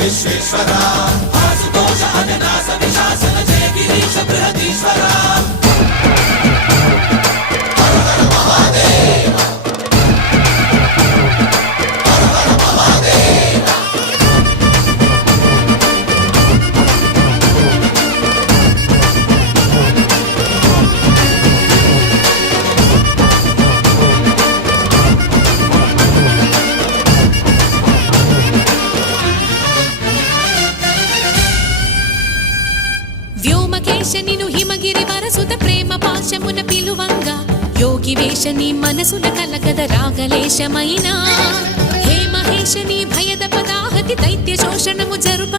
విశ్వేశ్వర ఆశుతోష అవినాశ విశాసన జయ గిరీశ బృహదీశ్వర హర హర మహాదేవ హర హర మహాదేవ వ్యోమకేశనిను హిమగిరి వరసుత ప్రేమ పాశమున పిలువంగా యోగి వేషని మనసున కలకద రాగలేశమైనా హే మహేశని భయద పదాహతి దైత్య శోషణము జరుప